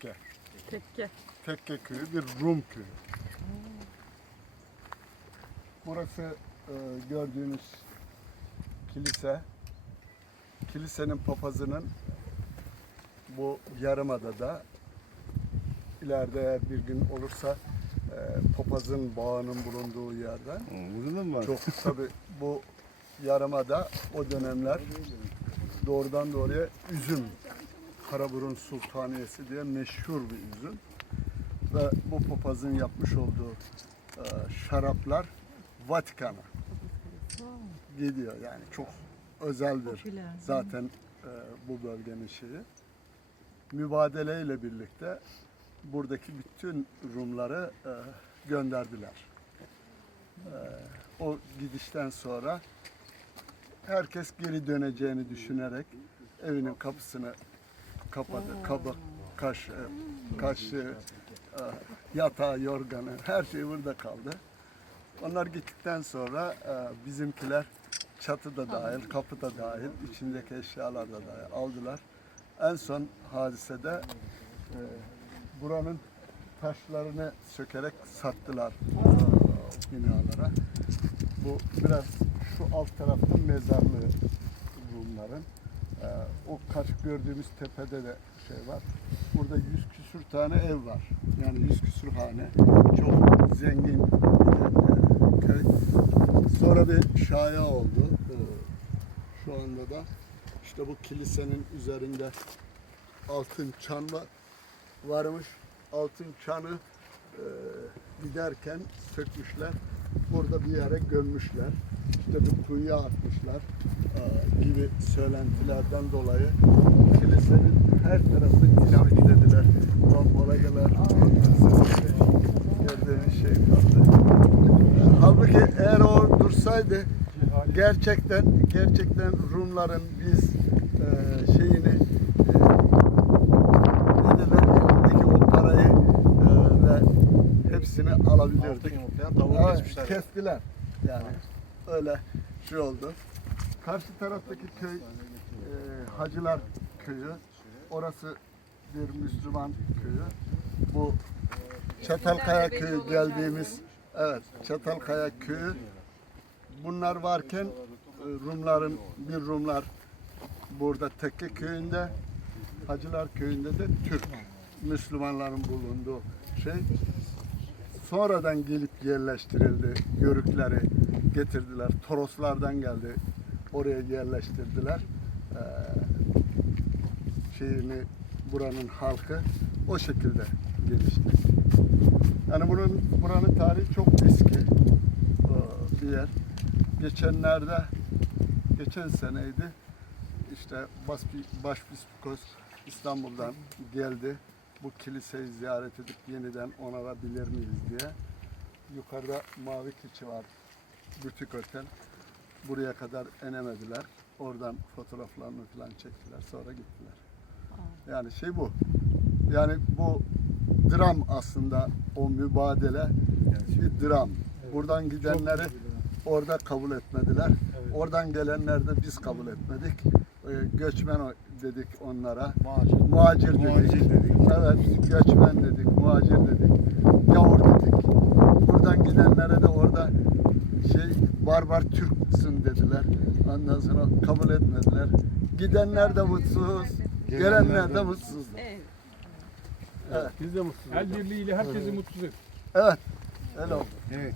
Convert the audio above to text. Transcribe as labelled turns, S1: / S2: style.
S1: Tekke.
S2: Tekke.
S1: Tekke köyü bir Rum köyü. Burası e, gördüğünüz kilise. Kilisenin papazının bu yarımadada ileride eğer bir gün olursa e, papazın bağının bulunduğu yerden
S3: Burada mı var?
S1: çok tabi bu yarımada o dönemler doğrudan doğruya üzüm Karaburun Sultaniyesi diye meşhur bir üzüm ve bu papazın yapmış olduğu e, şaraplar Vatikan'a gidiyor yani çok özel bir
S2: Popüler.
S1: zaten e, bu bölgenin şeyi. Mübadele ile birlikte buradaki bütün Rumları e, gönderdiler. E, o gidişten sonra herkes geri döneceğini düşünerek evinin kapısını kapadı. Kaba, kaş, e, kaşı, e, yatağı, yorganı her şey burada kaldı. Onlar gittikten sonra e, bizimkiler çatı da dahil, kapı da dahil, içindeki eşyalar da dahil aldılar. En son hadisede buranın taşlarını sökerek sattılar binalara. Bu biraz şu alt tarafta mezarlığı Rumların. E, o karşı gördüğümüz tepede de şey var. Burada yüz küsür tane ev var. Yani yüz küsür hane. Çok zengin bir e, köy. Sonra bir şaya oldu. E, Şu anda da işte bu kilisenin üzerinde altın çan var, varmış. Altın çanı e, giderken sökmüşler. Burada bir yere gömmüşler. İşte bir kuyuya atmışlar e, gibi söylentilerden dolayı kilisenin her tarafı dinamitlediler. Pompaladılar. Gördüğünüz şey kaldı. Halbuki eğer o dursaydı gerçekten gerçekten Rumların biz e, şeyini e, ne derler elindeki o parayı e, ve hepsini alabilirdik.
S3: kesmişler.
S1: kestiler. Yani öyle şey oldu. Karşı taraftaki köy e, Hacılar köyü. Orası bir Müslüman köyü. Bu Çatalkaya köyü geldiğimiz evet Çatalkaya köyü bunlar varken e, Rumların bir Rumlar burada Tekke köyünde Hacılar köyünde de Türk Müslümanların bulunduğu şey sonradan gelip yerleştirildi. Yörükleri getirdiler. Toroslardan geldi. Oraya yerleştirdiler. Ee, şeyini buranın halkı o şekilde gelişti. Yani bunun buranın tarihi çok eski ee, bir yer. Geçenlerde geçen seneydi. İşte Baspi- Başpiskopos İstanbul'dan geldi. Bu kiliseyi ziyaret edip yeniden onarabilir miyiz diye. Yukarıda mavi keçi var. Butik otel. Buraya kadar inemediler. Oradan fotoğraflarını falan çektiler. Sonra gittiler. Yani şey bu. Yani bu dram aslında o mübadele bir dram. Buradan gidenleri orada kabul etmediler. Oradan gelenler de biz kabul etmedik. Ee, Göçmen dedik onlara.
S3: Macir.
S1: Muhacir dedik.
S3: Muhacir dedik.
S1: Evet, göçmen dedik, muhacir dedik, gavur dedik. Buradan gidenlere de orada şey barbar Türksün dediler. Ondan sonra kabul etmediler. Gidenler de mutsuz, gelenler de mutsuz.
S2: Evet.
S1: Evet,
S3: Biz de mutsuzuz.
S4: El birliğiyle herkesi mutsuz et.
S1: evet. Öyle oldu.
S3: Evet.